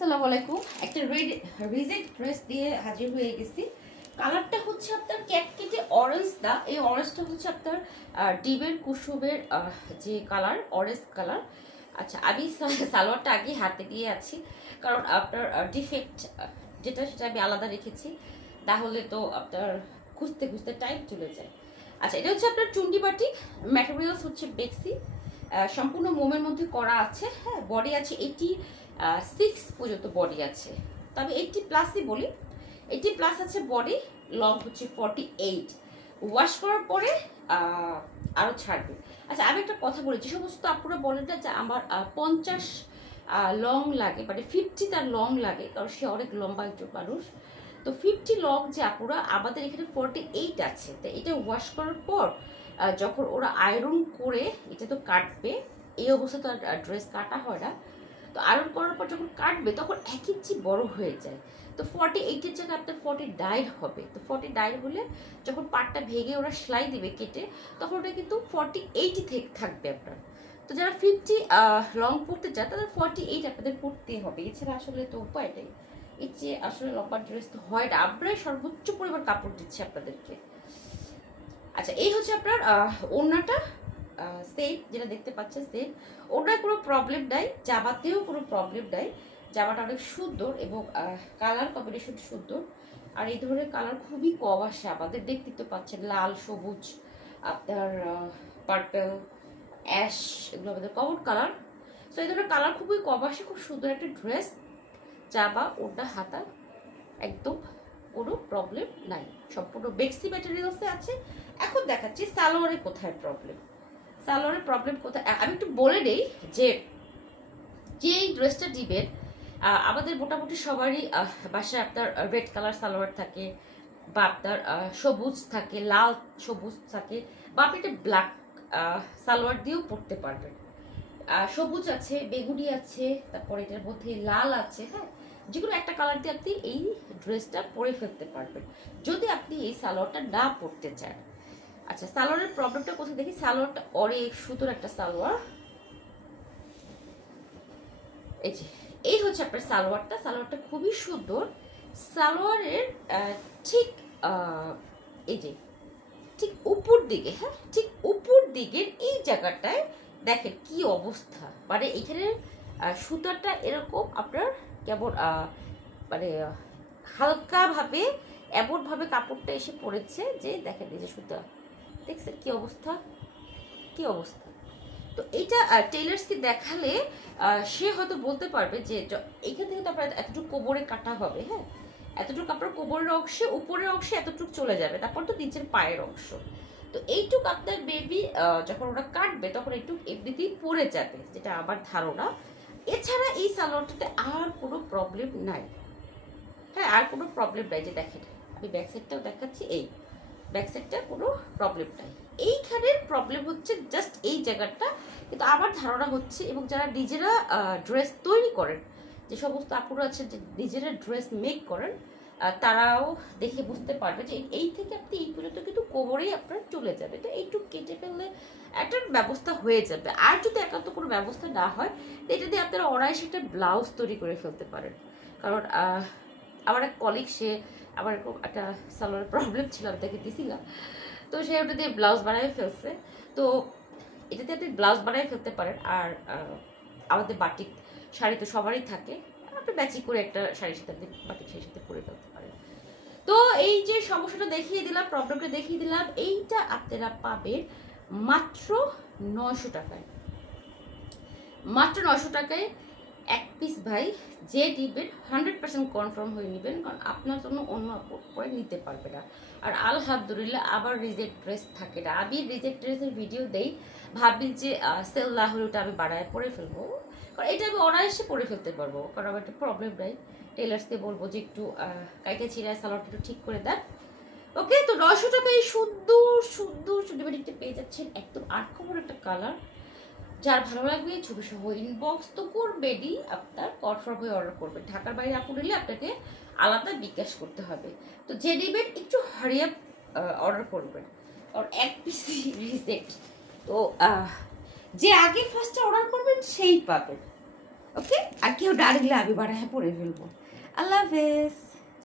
আসসালামু আলাইকুম। একটা রিজেক্ট ড্রেস দিয়ে হাজির হয়ে গেছি। কালারটা হচ্ছে আপনার ক্যাটকেটে অরেঞ্জটা, এই অরেঞ্জটা হচ্ছে আপনার ডিবের কুসুমের যে কালার, অরেঞ্জ কালার। আচ্ছা, আমি সালোয়ারটা আগে হাতে দিয়ে আছি, কারণ আপনার ডিফেক্ট যেটা সেটা আমি আলাদা রেখেছি, তাহলে তো আপনার খুঁজতে খুঁজতে টাইম চলে যায়। আচ্ছা, এটা হচ্ছে আপনার চুন্ডি বাটিক, ম্যাটেরিয়ালস হচ্ছে বেক্সি, সম্পূর্ণ মোমের মধ্যে করা আছে। হ্যাঁ, বডি আছে 86 পর্যন্ত বডি আছে, তবে 80+ বলি। 80+ আছে বডি, লং হচ্ছে 48। ওয়াশ করার পরে আরও ছাড়বে। আচ্ছা, আমি একটা কথা বলি, যে সমস্ত আপুরা বলেন না যে আমার 50 লং লাগে, মানে 50 তার লং লাগে, কারণ সে অনেক লম্বা একজন মানুষ। তো 50 লং যে আপুরা, আমাদের এখানে 48 আছে। তো এটা ওয়াশ করার পর যখন ওরা আয়রন করে এটা তো কাটবে, এই অবস্থা তো আর ড্রেস কাটা হয় না। তো আয়রন করার পর যখন কাটবে তখন 1 ইঞ্চি বড় হয়ে যায়। তো 48-এর জায়গায় আপনার 49 হবে। তো 49 হলে যখন পাটটা ভেঙে ওরা সেলাই দিবে কেটে, তখন ওটা কিন্তু 48 থেকে থাকবে আপনার। তো যারা 50 লং পড়তে চায় তাদের 48 আপনাদের পড়তেই হবে, এছাড়া আসলে তো উপায় নেই। এর চেয়ে আসলে লম্বা ড্রেস তো হয় না, আমরাই সর্বোচ্চ পরিমাণ কাপড় দিচ্ছি আপনাদেরকে। আচ্ছা, এই হচ্ছে আপনার ওড়নাটা, সেট যেটা দেখতে পাচ্ছেন সেট। ওড়নায় কোনো প্রবলেম নাই, জামাতেও কোনো প্রবলেম নাই। জামাটা অনেক সুন্দর এবং কালার কম্বিনেশন সুন্দর। আর এই ধরনের কালার খুবই কম আসে আমাদের, দেখতে তো পাচ্ছেন লাল, সবুজ, আপনার পার্পেল, অ্যাশ, এগুলো আমাদের কমন কালার। সো এই ধরনের কালার খুবই কম আসে। খুব সুন্দর একটা ড্রেস, জামা, ওড়না, হাতা, একদম কোনো প্রবলেম নাই, সম্পূর্ণ বেক্সি ম্যাটেরিয়ালসে আছে। এখন দেখাচ্ছি সালোয়ারে কোথায় প্রবলেম। সালোয়ারের প্রবলেম কোথায় আমি একটু বলে নেই, যে এই ড্রেসটা দিবেন, আমাদের মোটামুটি সবারই বাসায় আপনার রেড কালার সালোয়ার থাকে, বা আপনার সবুজ থাকে, লাল সবুজ থাকে, বা আপনি একটা ব্ল্যাক সালোয়ার দিয়েও পরতে পারবেন। সবুজ আছে, বেগুনি আছে, তারপর এটার মধ্যে লাল আছে। হ্যাঁ, যেকোনো একটা কালার দিয়ে আপনি এই ড্রেসটা পরে ফেলতে পারবেন, যদি আপনি এই সালোয়ারটা না পরতে চান। আচ্ছা, সালোয়ারের প্রবলেমটা কোথায় দেখি। সালোয়ারটা অনেক সুন্দর একটা সালোয়ার। এই যে, এই হচ্ছে আপনার সালোয়ারটা। সালোয়ারটা খুবই সুন্দর। সালোয়ারের ঠিক এই যে ঠিক উপর দিকে, হ্যাঁ ঠিক উপর দিকের এই জায়গাটায় দেখেন কি অবস্থা, মানে এখানে সুতাটা এরকম আপনার কেমন মানে হালকাভাবে এমনভাবে কাপড়টা এসে পড়েছে যে দেখেন এই যে সুতা, দেখছেন কি অবস্থা, কি অবস্থা। তো এইটা টেইলার্সকে দেখালে সে হয়তো বলতে পারবে যে এইখান থেকে তো আপনার এতটুকু কোমরে কাটা হবে। হ্যাঁ, এতটুকু আপনার কোমরের অংশে, উপরের অংশে এতটুকু চলে যাবে, তারপর তো নিচের পায়ের অংশ। তো এইটুক আপনার বেবি যখন ওরা কাটবে তখন একটু এমনিতেই পড়ে যাবে, যেটা আমার ধারণা। এছাড়া এই সালোয়ারটাতে আর কোনো প্রবলেম নাই। হ্যাঁ, আর কোনো প্রবলেম নাই। যে দেখেন, আমি ব্যাক সাইডটাও দেখাচ্ছি, এই ব্যাক সাইডটা কোনো প্রবলেম নাই। এইখানের প্রবলেম হচ্ছে জাস্ট এই জায়গাটা। কিন্তু আমার ধারণা হচ্ছে, এবং যারা নিজেরা ড্রেস তৈরি করেন, যে সমস্ত আপুরা আছেন যে নিজেরা ড্রেস মেক করেন, তারাও দেখে বুঝতে পারবে যে এই থেকে আপনি এই পর্যন্ত কিন্তু কোমরেই আপনার চলে যাবে। তো এইটুকু কেটে ফেললে একটা ব্যবস্থা হয়ে যাবে। আর যদি একান্ত কোনো ব্যবস্থা না হয়, তো এটা দিয়ে আপনারা অনায়াসে একটা ব্লাউজ তৈরি করে ফেলতে পারেন। কারণ আমার এক কলিগ, সে আমার এরকম একটা সালোয়ারের প্রবলেম ছিল, আমি তাকে দিছিলাম, তো সে ওটা দিয়ে ব্লাউজ বানিয়ে ফেলছে। তো এটাতে আপনি ব্লাউজ বানিয়ে ফেলতে পারেন। আর আমাদের বাটিক শাড়ি তো সবারই থাকে, আপনি ম্যাচিং করে একটা শাড়ির সাথে আপনি বাটিক শাড়ির সাথে পরে ফেলতে পারেন। তো এই যে সমস্যাটা দেখিয়ে দিলাম, প্রবলেমটা দেখিয়ে দিলাম, এইটা আপনারা পাবেন মাত্র 900 টাকায়। মাত্র 900 টাকায় এক পিস। ভাই, যে দিবেন 100% কনফার্ম হয়ে নেবেন, কারণ আপনার জন্য অন্য পরে নিতে পারবে না। আর আলহামদুলিল্লাহ আবার রিজেক্ট ড্রেস থাকে না। আমি রিজেক্ট ড্রেসের ভিডিও দেই, ভাবি যে সেল না হলে ওটা আমি বাড়ায় পরে ফেলবো, কারণ এটা আমি অনায়াসে পরে ফেলতে পারবো, কারণ আমার একটা প্রবলেম নাই। টেলার্সকে বলবো যে একটু কাইটা ছিঁড়ায় সালোয়ারটা একটু ঠিক করে দেন। ওকে, তো 900 টাকায় সুন্দর সুন্দর চুড়িবাড়িটা পেয়ে যাচ্ছেন, একদম আটখবর একটা কালার। যার ভালো লাগবে ছবি সহ ইনবক্স তো করবেনই, আপনার কনফার্ম হয়ে অর্ডার করবেন। ঢাকার বাইরে আপু নিলে আপনাকে আলাদা বিকাশ করতে হবে। তো যে নেবেন একটু হারিয়ে অর্ডার করবেন, আর এক পিস রিজেক্ট। তো যে আগে ফার্স্টে অর্ডার করবেন সেই পাবেন। ওকে, আর কেউ ডাকলে আমি বাড়ায় পরে ফেলবো। আল্লাহ হাফেজ।